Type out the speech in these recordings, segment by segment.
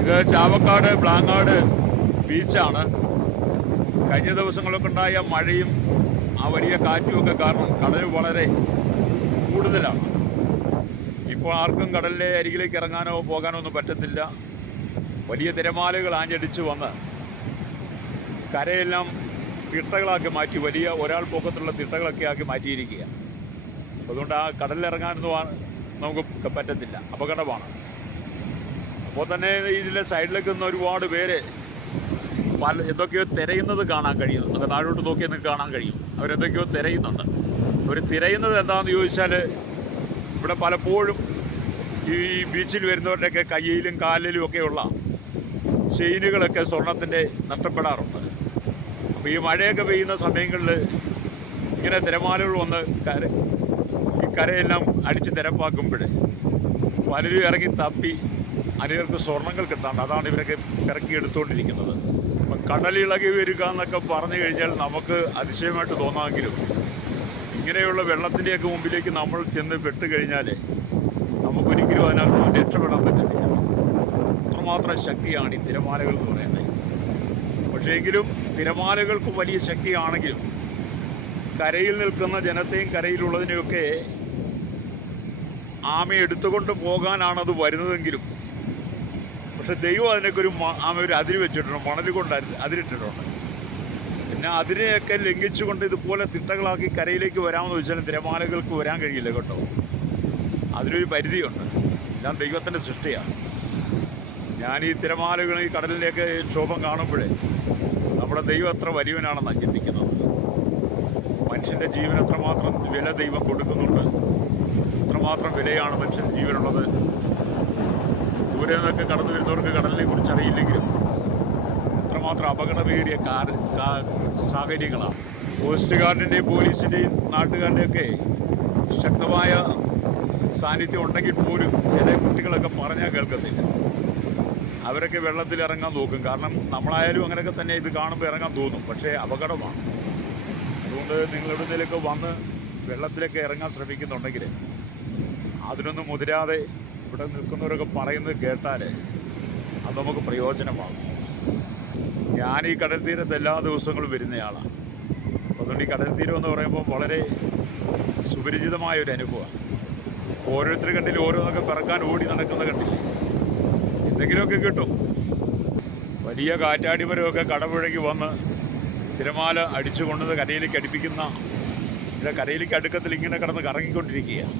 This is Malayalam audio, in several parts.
ഇത് ചാവക്കാട് ബ്ലാങ്ങാട് ബീച്ചാണ്. കഴിഞ്ഞ ദിവസങ്ങളൊക്കെ ഉണ്ടായ മഴയും ആ വലിയ കാറ്റുമൊക്കെ കാരണം കടൽ വളരെ കൂടുതലാണ്. ഇപ്പോൾ ആർക്കും കടലിലെ അരികിലേക്ക് ഇറങ്ങാനോ പോകാനോ ഒന്നും പറ്റത്തില്ല. വലിയ തിരമാലകൾ ആഞ്ഞടിച്ച് വന്ന് കരയെല്ലാം തിട്ടകളാക്കി മാറ്റി, വലിയ ഒരാൾ പൊക്കത്തുള്ള തിട്ടകളൊക്കെ ആക്കി മാറ്റിയിരിക്കുക. അതുകൊണ്ട് ആ കടലിലിറങ്ങാനൊന്നും നമുക്ക് പറ്റത്തില്ല, അപകടമാണ്. അപ്പോൾ തന്നെ ഇതിലെ സൈഡിലേക്ക് നിന്ന് ഒരുപാട് പേര് എന്തൊക്കെയോ തിരയുന്നത് കാണാൻ കഴിയും. അത് താഴോട്ട് നോക്കി നിന്ന് കാണാൻ കഴിയും. അവരെന്തൊക്കെയോ തിരയുന്നുണ്ട്. അവർ തിരയുന്നത് എന്താണെന്ന് ചോദിച്ചാൽ, ഇവിടെ പലപ്പോഴും ഈ ബീച്ചിൽ വരുന്നവരുടെയൊക്കെ കയ്യിലും കാലിലും ഒക്കെയുള്ള ചെയിനുകളൊക്കെ സ്വർണത്തിൻ്റെ നഷ്ടപ്പെടാറുണ്ട്. അപ്പോൾ ഈ മഴയൊക്കെ പെയ്യുന്ന സമയങ്ങളിൽ ഇങ്ങനെ തിരമാലകൾ വന്ന് ഈ കരയെല്ലാം അടിച്ച് തിരപ്പാക്കുമ്പോൾ പലരും ഇറങ്ങി തപ്പി അനേകർക്ക് സ്വർണ്ണങ്ങൾ കിട്ടാണ്ട്, അതാണ് ഇവരൊക്കെ ഇറക്കി എടുത്തുകൊണ്ടിരിക്കുന്നത്. അപ്പം കടലിളകി വരിക എന്നൊക്കെ പറഞ്ഞു കഴിഞ്ഞാൽ നമുക്ക് അതിശയമായിട്ട് തോന്നാമെങ്കിലും ഇങ്ങനെയുള്ള വെള്ളത്തിൻ്റെയൊക്കെ മുമ്പിലേക്ക് നമ്മൾ ചെന്ന് പെട്ടുകഴിഞ്ഞാൽ നമുക്കൊരിക്കലും അതിനകത്ത് രക്ഷപ്പെടാൻ പറ്റത്തില്ല. അത്രമാത്രം ശക്തിയാണ് ഈ തിരമാലകൾ എന്ന് പറയുന്നത്. പക്ഷേ എങ്കിലും തിരമാലകൾക്ക് വലിയ ശക്തിയാണെങ്കിലും കരയിൽ നിൽക്കുന്ന ജനത്തെയും കരയിലുള്ളതിനെയൊക്കെ ആമയെടുത്തുകൊണ്ട് പോകാനാണത് വരുന്നതെങ്കിലും, പക്ഷെ ദൈവം അതിനൊക്കെ ഒരു അതിര് വെച്ചിട്ടുണ്ട്, മണൽ കൊണ്ട് അതിരിട്ടിട്ടുണ്ട്. പിന്നെ അതിനെയൊക്കെ ലംഘിച്ചുകൊണ്ട് ഇതുപോലെ തിട്ടകളാക്കി കരയിലേക്ക് വരാമെന്ന് വെച്ചാലും തിരമാലകൾക്ക് വരാൻ കഴിയില്ല കേട്ടോ. അതിനൊരു പരിധിയുണ്ട്. ഞാൻ ദൈവത്തിൻ്റെ സൃഷ്ടിയാണ്. ഞാൻ ഈ തിരമാലകൾ ഈ കടലിലേക്ക് ക്ഷോഭം കാണുമ്പോഴേ നമ്മുടെ ദൈവം എത്ര വലിയവനാണെന്നാണ് ചിന്തിക്കുന്നത്. മനുഷ്യൻ്റെ ജീവൻ എത്രമാത്രം വില ദൈവം കൊടുക്കുന്നുണ്ട്, എത്രമാത്രം വിലയാണ് മനുഷ്യൻ്റെ ജീവനുള്ളത്. ദൂരെ നിന്നൊക്കെ കടന്നു വരുന്നവർക്ക് കടലിനെ കുറിച്ച് അറിയില്ലെങ്കിലും എത്രമാത്രം അപകടമേറിയ സാഹചര്യങ്ങളാണ്. കോസ്റ്റ് ഗാർഡിൻ്റെയും പോലീസിൻ്റെയും നാട്ടുകാരുടെയൊക്കെ ശക്തമായ സാന്നിധ്യം ഉണ്ടെങ്കിൽ പോലും ചില കുട്ടികളൊക്കെ പറഞ്ഞാൽ കേൾക്കത്തില്ല. അവരൊക്കെ വെള്ളത്തിൽ ഇറങ്ങാൻ നോക്കും. കാരണം നമ്മളായാലും അങ്ങനെയൊക്കെ തന്നെ ഇത് കാണുമ്പോൾ ഇറങ്ങാൻ തോന്നും, പക്ഷേ അപകടമാണ്. അതുകൊണ്ട് നിങ്ങളെവിടുന്നേലൊക്കെ വന്ന് വെള്ളത്തിലേക്ക് ഇറങ്ങാൻ ശ്രമിക്കുന്നുണ്ടെങ്കിൽ അതിനൊന്നും മുതിരാതെ ഇവിടെ നിൽക്കുന്നവരൊക്കെ പറയുന്നത് കേട്ടാൽ അത് നമുക്ക് പ്രയോജനമാകും. ഞാൻ ഈ കടൽ തീരത്ത് എല്ലാ ദിവസങ്ങളും വരുന്നയാളാണ്. അതുകൊണ്ട് ഈ കടൽ തീരം എന്ന് പറയുമ്പോൾ വളരെ സുപരിചിതമായൊരു അനുഭവമാണ്. ഓരോരുത്തർ കണ്ടില്ല, ഓരോന്നൊക്കെ പിറക്കാൻ ഓടി നടക്കുന്ന കണ്ടില്ലേ, എന്തെങ്കിലുമൊക്കെ കിട്ടും. വലിയ കാറ്റാടിമരമൊക്കെ കടപുഴകി വന്ന് തിരമാല അടിച്ചു കൊണ്ടത് കരയിലേക്ക് അടുപ്പിക്കുന്ന, കരയിലേക്ക് അടുക്കത്തിൽ ഇങ്ങനെ കിടന്ന് കറങ്ങിക്കൊണ്ടിരിക്കുകയാണ്.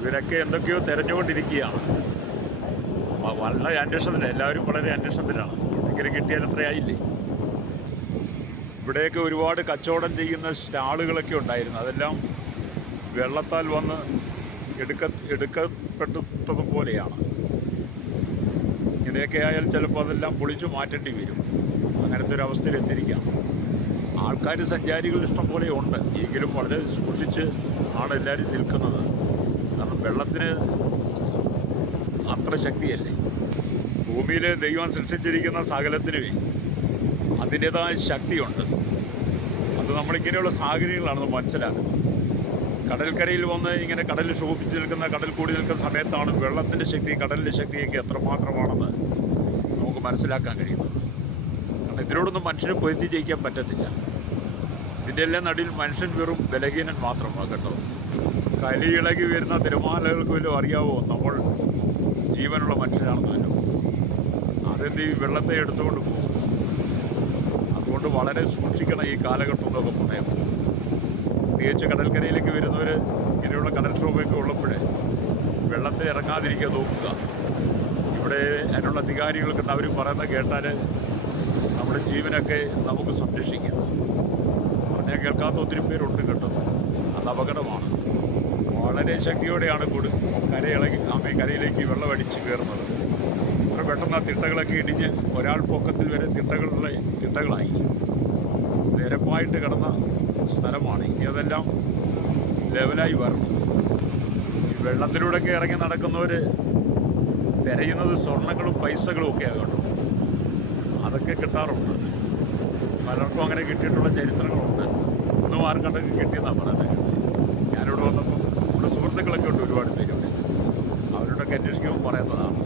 ഇവരൊക്കെ എന്തൊക്കെയോ തിരഞ്ഞുകൊണ്ടിരിക്കുകയാണ്. വളരെ അന്വേഷണത്തിലാണ്, എല്ലാവരും വളരെ അന്വേഷണത്തിലാണ്. എന്തെങ്കിലും കിട്ടിയാൽ എത്രയായില്ലേ. ഇവിടെയൊക്കെ ഒരുപാട് കച്ചവടം ചെയ്യുന്ന സ്റ്റാളുകളൊക്കെ ഉണ്ടായിരുന്നു. അതെല്ലാം വെള്ളത്താൽ വന്ന് എടുക്കപ്പെട്ടതുപോലെയാണ്. ഇങ്ങനെയൊക്കെ ആയാൽ ചിലപ്പോൾ അതെല്ലാം പൊളിച്ചു മാറ്റേണ്ടി വരും. അങ്ങനത്തെ ഒരു അവസ്ഥയിൽ എത്തിയിരിക്കാം. ആൾക്കാർ, സഞ്ചാരികൾ ഇഷ്ടം പോലെ ഉണ്ട്. എങ്കിലും വളരെ സൂക്ഷിച്ച് ആണ് എല്ലാവരും നിൽക്കുന്നത്. കാരണം വെള്ളത്തിന് അത്ര ശക്തിയല്ലേ. ഭൂമിയിൽ ദൈവം സൃഷ്ടിച്ചിരിക്കുന്ന സകലത്തിനുമേ അതിൻ്റേതായ ശക്തിയുണ്ട്. അത് നമ്മളിങ്ങനെയുള്ള സാഹചര്യങ്ങളാണെന്ന് മനസ്സിലാക്കുന്നത്. കടൽക്കരയിൽ വന്ന് ഇങ്ങനെ കടലിൽ ശോഭിച്ച് നിൽക്കുന്ന, കടൽ കൂടി നിൽക്കുന്ന സമയത്താണ് വെള്ളത്തിൻ്റെ ശക്തി, കടലിൻ്റെ ശക്തിയൊക്കെ എത്രമാത്രമാണെന്ന് നമുക്ക് മനസ്സിലാക്കാൻ കഴിയുന്നത്. കാരണം ഇതിനോടൊന്നും മനുഷ്യന് പൊരുതി ജയിക്കാൻ പറ്റത്തില്ല. ഇതിൻ്റെ എല്ലാം നടുവിൽ മനുഷ്യൻ വെറും ബലഹീനൻ മാത്രമാണ് കേട്ടോ. കലിയിളകി വരുന്ന തിരമാലകൾക്ക് വല്ലതും അറിയാവോ നമ്മൾ ജീവനുള്ള മനുഷ്യനാണെന്ന് വല്ലതും? അതെന്ത് ഈ വെള്ളത്തെ എടുത്തുകൊണ്ട് പോകും. അതുകൊണ്ട് വളരെ സൂക്ഷിക്കണം ഈ കാലഘട്ടം എന്നൊക്കെ പറയുമ്പോൾ. പ്രത്യേകിച്ച് കടൽക്കരയിലേക്ക് വരുന്നവർ ഇങ്ങനെയുള്ള കടൽക്ഷോഭമൊക്കെ ഉള്ളപ്പോഴേ വെള്ളത്തിൽ ഇറങ്ങാതിരിക്കുക നോക്കുക. ഇവിടെ അതിനുള്ള അധികാരികൾക്ക് അവർ പറയുന്നത് കേട്ടാൽ നമ്മുടെ ജീവനൊക്കെ നമുക്ക് സംരക്ഷിക്കാം. പറഞ്ഞാൽ കേൾക്കാത്ത ഒത്തിരി പേരുണ്ട് കേട്ടോ. അത് അപകടമാണ്. വളരെ ശക്തിയോടെയാണ് കരയിലേക്ക് വെള്ളം അടിച്ച് കയറുന്നത്. അത്ര പെട്ടെന്ന് ആ തിട്ടകളൊക്കെ ഇടിഞ്ഞ് ഒരാൾ പൊക്കത്തിൽ വരെ തിട്ടകളായി നിരപ്പായിട്ട് കിടന്ന സ്ഥലമാണ്. ഇനി അതെല്ലാം ലെവലായി വരണം. ഈ വെള്ളത്തിലൂടെയൊക്കെ ഇറങ്ങി നടക്കുന്നവർ തിരയുന്നത് സ്വർണ്ണങ്ങളും പൈസകളും ഒക്കെ ആകണം. അതൊക്കെ കിട്ടാറുണ്ട്. പലർക്കും അങ്ങനെ കിട്ടിയിട്ടുള്ള ചരിത്രങ്ങളുണ്ട്. ഒന്നും ആർക്കണ്ടൊക്കെ കിട്ടിയെന്നാണ് പറയുന്നത്. ഞാനിവിടെ വന്നപ്പോൾ നമ്മുടെ സുഹൃത്തുക്കളൊക്കെ ഉണ്ട് ഒരുപാട് പേര്. അവരോടൊക്കെ അന്വേഷിക്കുമ്പോൾ പറയുന്നതാണ്.